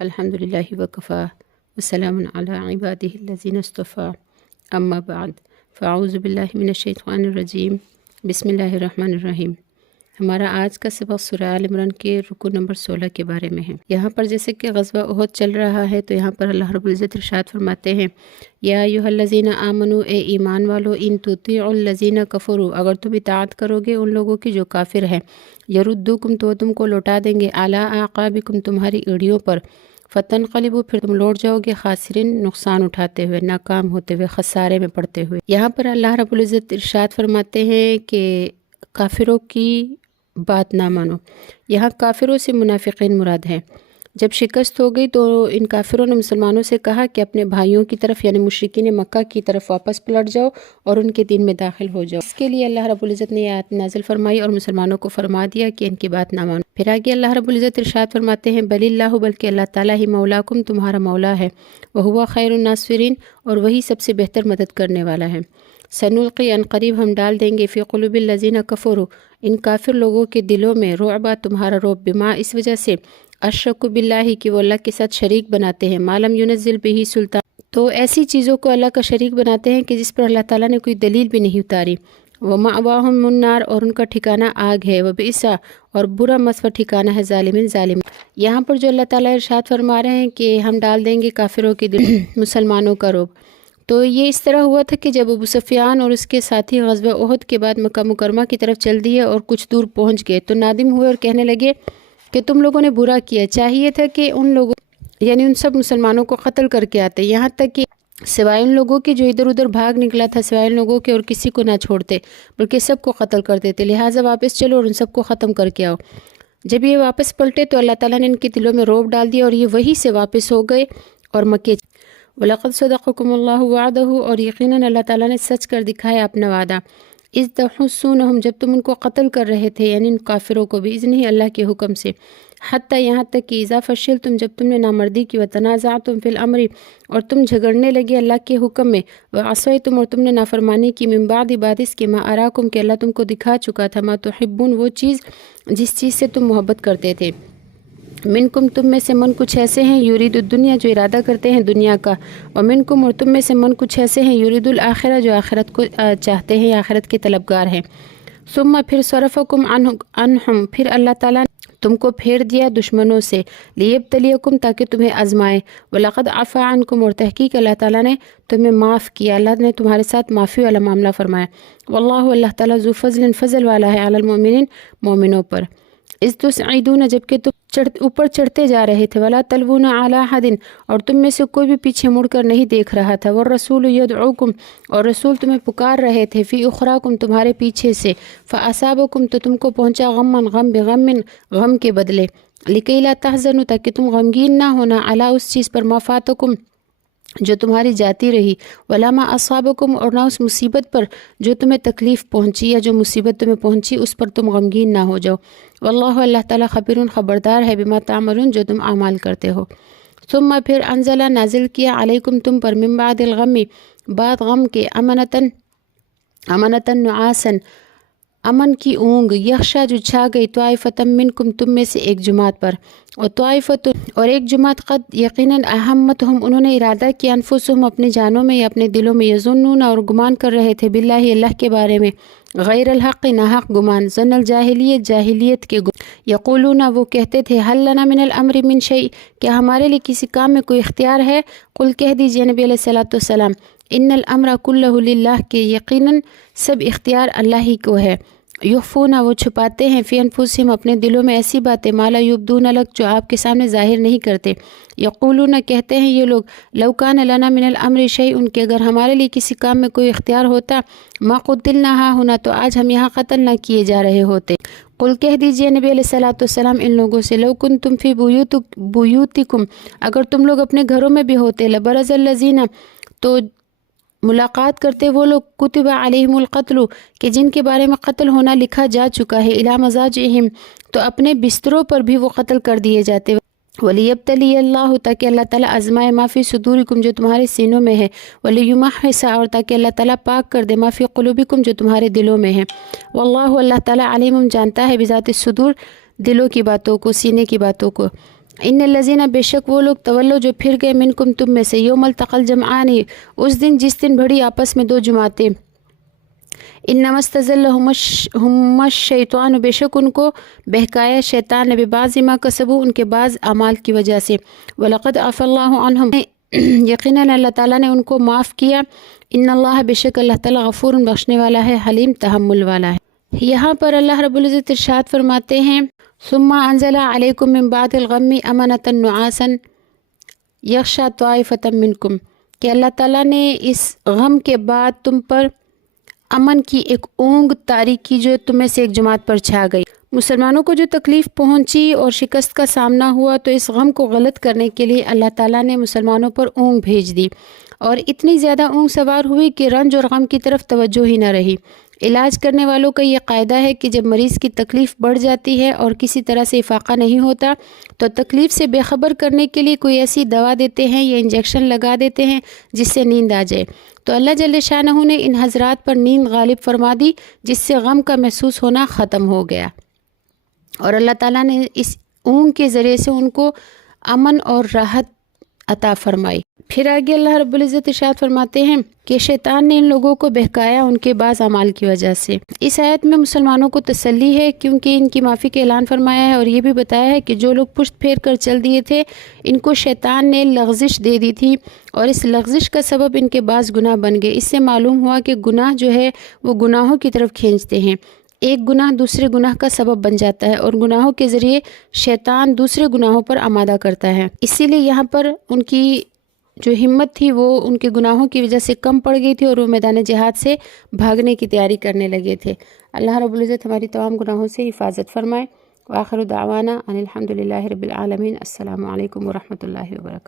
الحمدللہ وکفا وسلام علی عبادہ الذین اصطفیٰ اما بعد فاعوذ باللہ من الشیطان الرجیم بسم اللہ الرحمن الرحیم۔ ہمارا آج کا سبق سورہ آل عمران کے رکوع نمبر 16 کے بارے میں ہے۔ یہاں پر جیسے کہ غزوہ احد چل رہا ہے تو یہاں پر اللہ رب العزت ارشاد فرماتے ہیں یا ایھا الذین آمنوا، اے ایمان والو، ان تطیعوا الذین کفروا، اگر تم اطاعت کرو گے ان لوگوں کی جو کافر ہیں، یردوکم، تو تم کو لوٹا دیں گے، علی اعقابکم، تمہاری ایڑیوں پر، فتنقلبوا، پھر تم لوٹ جاؤ گے، خاسرین، نقصان اٹھاتے ہوئے، ناکام ہوتے ہوئے، خسارے میں پڑتے ہوئے۔ یہاں پر اللہ رب العزت ارشاد فرماتے ہیں کہ کافروں کی بات نہ مانو۔ یہاں کافروں سے منافقین مراد ہیں۔ جب شکست ہو گئی تو ان کافروں نے مسلمانوں سے کہا کہ اپنے بھائیوں کی طرف یعنی مشرکین مکہ کی طرف واپس پلٹ جاؤ اور ان کے دین میں داخل ہو جاؤ۔ اس کے لیے اللہ رب العزت نے یہ آیت نازل فرمائی اور مسلمانوں کو فرما دیا کہ ان کی بات نہ مانو۔ پھر آگے اللہ رب العزت ارشاد فرماتے ہیں بل اللہ، بلکہ اللہ تعالیٰ ہی مولاکم، تمہارا مولا ہے، وہو خیر الناصرین، اور وہی سب سے بہتر مدد کرنے والا ہے۔ سنلقی، ان قریب ہم ڈال دیں گے، فی قلوب الذین کفروا، ان کافر لوگوں کے دلوں میں، رعبا، تمہارا رعب، بما، اس وجہ سے، اشرکوا باللہ، کہ وہ اللہ کے ساتھ شریک بناتے ہیں، ما لم ینزل بہ سلطان، تو ایسی چیزوں کو اللہ کا شریک بناتے ہیں کہ جس پر اللہ تعالیٰ نے کوئی دلیل بھی نہیں اتاری۔ ومأواہم النار، اور ان کا ٹھکانہ آگ ہے، وبئس، اور برا مسوی ٹھکانہ ہے، ظالمین، ظالم۔ یہاں پر جو اللہ تعالیٰ ارشاد فرما رہے ہیں کہ ہم ڈال دیں گے کافروں کے دل مسلمانوں کا رعب، تو یہ اس طرح ہوا تھا کہ جب ابو سفیان اور اس کے ساتھی غزوہ احد کے بعد مکہ مکرمہ کی طرف چل دیے اور کچھ دور پہنچ گئے تو نادم ہوئے اور کہنے لگے کہ تم لوگوں نے برا کیا، چاہیے تھا کہ ان لوگوں یعنی ان سب مسلمانوں کو قتل کر کے آتے، یہاں تک کہ سوائے ان لوگوں کے جو ادھر ادھر بھاگ نکلا تھا، سوائے ان لوگوں کے اور کسی کو نہ چھوڑتے بلکہ سب کو قتل کر دیتے، لہٰذا واپس چلو اور ان سب کو ختم کر کے آؤ۔ جب یہ واپس پلٹے تو اللہ تعالیٰ نے ان کے دلوں میں رعب ڈال دیا اور یہ وہی سے واپس ہو گئے اور مکے۔ وَلَقَدْ صَدَقَكُمُ اللَّهُ وَعْدَهُ، اور یقیناً اللہ تعالیٰ نے سچ کر دکھایا اپنا وعدہ، اذ تحسونہم، جب تم ان کو قتل کر رہے تھے یعنی ان کافروں کو، بإذنہ، اللہ کے حکم سے، حتیٰ، یہاں تک کہ اذا فشلتم، جب تم نے نامردی کی، وتنازعتم فی الامر، اور تم جھگڑنے لگے اللہ کے حکم میں، وعصیتم، اور تم نے نافرمانی کی، من بعد، بعد اس کے، ما اراکم، کہ اللہ تم کو دکھا چکا تھا، ما تحبون، وہ چیز جس چیز سے تم محبت کرتے تھے، منکم، تم میں سے من کچھ ایسے ہیں، یرید الدنیا، جو ارادہ کرتے ہیں دنیا کا، اور منکم، اور تم میں سے من کچھ ایسے ہیں، یرید الآخرہ، جو آخرت کو چاہتے ہیں، آخرت کے طلبگار ہیں۔ ثم، پھر، صرفکم عنہم، پھر اللہ تعالیٰ نے تم کو پھیر دیا دشمنوں سے، لیبتلیکم، تاکہ تمہیں آزمائے، وَلَقَدْ عَفَا عَنْکُمْ، اور تحقیق اللہ تعالیٰ نے تمہیں معاف کیا، اللہ نے تمہارے ساتھ معافی والا معاملہ فرمایا، واللہ، اللہ تعالیٰ، ذو فضل، فضل والا ہے، علی المؤمنین، مومنوں پر، اذ تسعدون، جبکہ تم اوپر چڑھتے جا رہے تھے، ولا تلوون علی احد، اور تم میں سے کوئی بھی پیچھے مڑ کر نہیں دیکھ رہا تھا، والرسول یدعوکم، اور رسول تمہیں پکار رہے تھے، فی اخراکم، تمہارے پیچھے سے، فاصابکم، تو تم کو پہنچا، غما، غم، بغم، غم کے بدلے، لکی لا تحزنوا، تاکہ تم غمگین نہ ہونا، علی، اس چیز پر، ما فاتکم، جو تمہاری جاتی رہی، ولا ما اصابکم، اور نہ اس مصیبت پر جو تمہیں تکلیف پہنچی یا جو مصیبت تمہیں پہنچی اس پر تم غمگین نہ ہو جاؤ، واللہ، اللہ تعالیٰ، خبیر، خبردار ہے، بما تعملون، جو تم اعمال کرتے ہو۔ ثم، پھر، انزل، نازل کیا، علیکم، تم پر، من بعد الغم، بعد غم کے، امنتاً نعاساً، امن کی اونگ، یخشا، جو چھا گئی، طائفۃ منکم، تم میں سے ایک جماعت پر، اور طائفۃ، اور ایک جماعت، قد، یقیناً، اہمتہم، انہوں نے ارادہ کیا، انفسہم، اپنے جانوں میں یا اپنے دلوں میں، یظنون، اور گمان کر رہے تھے، باللہ، اللہ کے بارے میں، غیر الحق، ناحق گمان، ظن الجاہلیت، جاہلیت کے گمان، یقولون، وہ کہتے تھے، حل لنا من الامر من شیء، کیا ہمارے لیے کسی کام میں کوئی اختیار ہے، قل، کہہ دیجئے نبی علیہ الصلوۃ والسلام، ان الامر کلہ للہ، کہ یقیناً سب اختیار اللہ ہی کو ہے، یخفون، وہ چھپاتے ہیں، فی انفسہم، اپنے دلوں میں، ایسی باتیں، ما لا یبدون لک، جو آپ کے سامنے ظاہر نہیں کرتے، یقولون، کہتے ہیں یہ لوگ، لو کان لنا من الامر شیء، کہ اگر ہمارے لیے کسی کام میں کوئی اختیار ہوتا، ما قتلنا ہاہنا، تو آج ہم یہاں قتل نہ کیے جا رہے ہوتے، قل، کہہ دیجئے نبی علیہ الصلوۃ والسلام ان لوگوں سے، لو کنتم فی بیوتکم، اگر تم لوگ اپنے گھروں میں بھی ہوتے، لبرز الذین، تو ملاقات کرتے وہ لوگ، کتب علیہم القتل، کہ جن کے بارے میں قتل ہونا لکھا جا چکا ہے، الی مضاجعہم، تو اپنے بستروں پر بھی وہ قتل کر دیے جاتے، ولیبتلی اللہ، تاکہ اللہ تعالیٰ آزمائے، ما فی صدورکم، جو تمہارے سینوں میں ہے، ولیمحص، اور تاکہ اللہ تعالیٰ پاک کر دے، ما فی قلوبکم، جو تمہارے دلوں میں ہے، واللہ، اللہ تعالیٰ، علیم، جانتا ہے، بذات الصدور، دلوں کی باتوں کو، سینے کی باتوں کو، ان الذین بے شک وہ لوگ تولو جو پھر گئے منکم تم میں سے یوم التقى الجمعان اس دن جس دن بڑھی آپس میں دو جماعتیں انما استزلهم الشیطان بے شک ان کو بہکایا شیطان نے ببعض ما کسبوا ان کے بعض اعمال کی وجہ سے ولقد عفا اللہ عنہم یقیناً اللہ تعالیٰ نے ان کو معاف کیا ان اللہ بے شک اللہ تعالیٰ غفور بخشنے والا ہے حلیم تحمل والا ہے۔ یہاں پر اللہ رب العزت ارشاد فرماتے ہیں ثم انزل علیکم من بعد الغم امنۃ نعاسا یغشی طائفۃ منکم کہ اللہ تعالیٰ نے اس غم کے بعد تم پر امن کی ایک اونگ طاری کی جو تم میں سے ایک جماعت پر چھا گئی۔ مسلمانوں کو جو تکلیف پہنچی اور شکست کا سامنا ہوا تو اس غم کو غلط کرنے کے لیے اللہ تعالیٰ نے مسلمانوں پر اونگ بھیج دی اور اتنی زیادہ اونگ سوار ہوئی کہ رنج اور غم کی طرف توجہ ہی نہ رہی۔ علاج کرنے والوں کا یہ قاعدہ ہے کہ جب مریض کی تکلیف بڑھ جاتی ہے اور کسی طرح سے افاقہ نہیں ہوتا تو تکلیف سے بے خبر کرنے کے لیے کوئی ایسی دوا دیتے ہیں یا انجیکشن لگا دیتے ہیں جس سے نیند آ جائے۔ تو اللہ جل شانہ نے ان حضرات پر نیند غالب فرما دی جس سے غم کا محسوس ہونا ختم ہو گیا اور اللہ تعالیٰ نے اس اونگ کے ذریعے سے ان کو امن اور راحت عطا فرمائی۔ پھر آگے اللہ رب العزت ارشاد فرماتے ہیں کہ شیطان نے ان لوگوں کو بہکایا ان کے بعض اعمال کی وجہ سے۔ اس آیت میں مسلمانوں کو تسلی ہے کیونکہ ان کی معافی کا اعلان فرمایا ہے اور یہ بھی بتایا ہے کہ جو لوگ پشت پھیر کر چل دیے تھے ان کو شیطان نے لغزش دے دی تھی اور اس لغزش کا سبب ان کے بعض گناہ بن گئے۔ اس سے معلوم ہوا کہ گناہ جو ہے وہ گناہوں کی طرف کھینچتے ہیں، ایک گناہ دوسرے گناہ کا سبب بن جاتا ہے اور گناہوں کے ذریعے شیطان دوسرے گناہوں پر آمادہ کرتا ہے۔ اسی لیے یہاں پر ان کی جو ہمت تھی وہ ان کے گناہوں کی وجہ سے کم پڑ گئی تھی اور وہ میدان جہاد سے بھاگنے کی تیاری کرنے لگے تھے۔ اللہ رب العزت ہماری تمام گناہوں سے حفاظت فرمائے۔ وآخر دعوانا ان الحمد للہ رب العالمین۔ السلام علیکم ورحمۃ اللہ وبرکاتہ۔